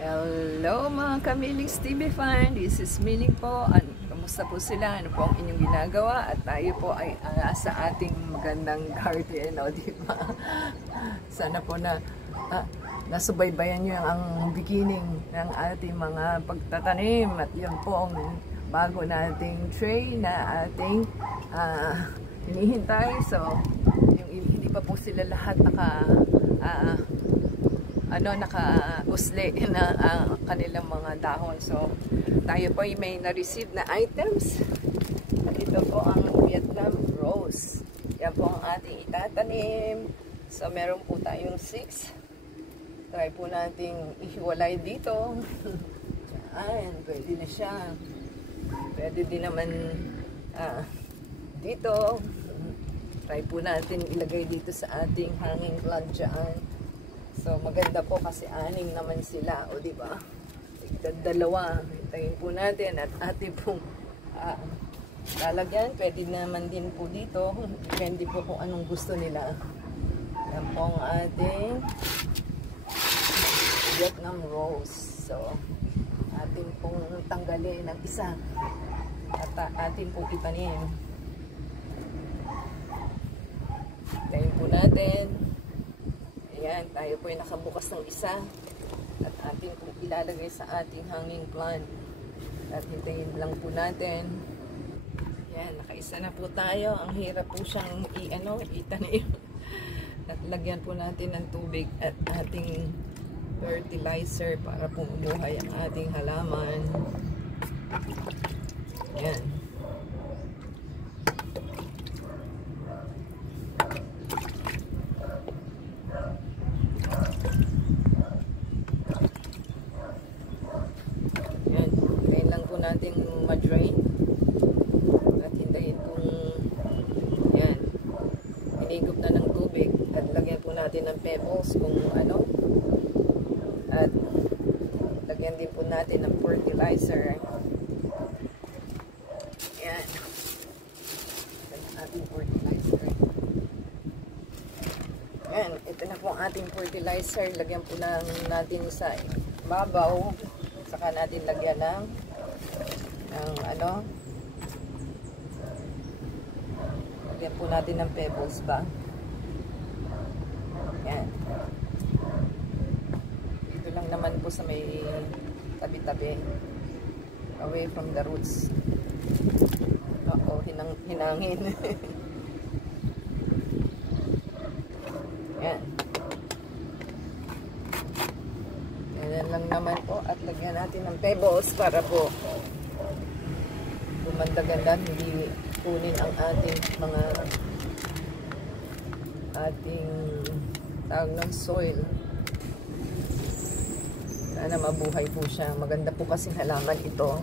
Hello mga Kamilings TV fan, this is Miling po. Kamusta po sila? Ano po ang inyong ginagawa? At tayo po ay sa ating magandang garden, o diba? Sana po na nasubaybayan nyo ang beginning ng ating mga pagtatanim. At yun po ang bago nating tray na ating hinihintay. So, yung hindi pa po sila lahat naka-usli na kanilang mga dahon. So, tayo po ay may na-receive na items. At ito po ang Vietnam rose. Yan po ang ating itatanim. So, meron po tayong 6. Try po nating ihiwalay dito. Ayan, pwede na siya. Pwede din naman dito. Try po natin ilagay dito sa ating hanging plant dyan. So, maganda po kasi 6 naman sila, o diba? Dalawa, hintayin po natin at ating pong lalagyan. Pwede naman din po dito, depende po kung anong gusto nila. Yan po ang ating Vietnam rose. So, ating pong tanggalin ng isa at ating pong itanim. Hintayin po natin. Ayan, tayo po ay nakabukas ng isa at ating po ilalagay sa ating hanging plant at hintayin lang po natin. Ayan, nakaisa na po tayo. Ang hirap po siyang itanim at lagyan po natin ng tubig at ating fertilizer para po umuhay ang ating halaman. Ayan. Natin ma-drain at hintayin kung yan, hinigop na ng tubig at lagyan po natin ng pebbles kung ano at lagyan din po natin ng fertilizer. Yan ating fertilizer. Yan, ito na po ang ating fertilizer. Lagyan po natin sa babaw, saka natin lagyan ng lagyan po natin ng pebbles ba. Yan. Dito lang naman po sa may tabi-tabi, away from the roots. Hinangin. Yan. Yan lang naman po at lagyan natin ng pebbles para po gumanda-ganda, hindi kunin ang ating mga tawag ng soil. Sana mabuhay po siya. Maganda po kasing halaman ito,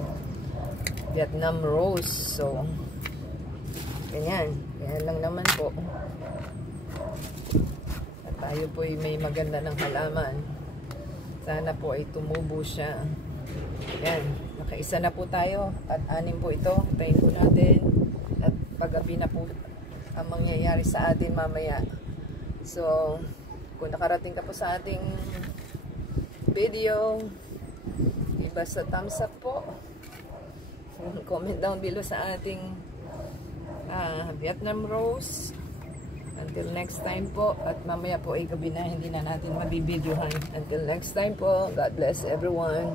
Vietnam rose. So ganyan lang naman po at tayo po ay may maganda ng halaman. Sana po ay tumubo siya. Yan, nakaisa na po tayo at 6 po ito. Tayin po natin at paggabi na po ang mangyayari sa atin mamaya. So, kung nakarating ka po sa ating video, basta thumbs up po. Comment down below sa ating Vietnam rose. Until next time po, at mamaya po ay gabi na, hindi na natin mabibidyohan. Until next time po, God bless everyone.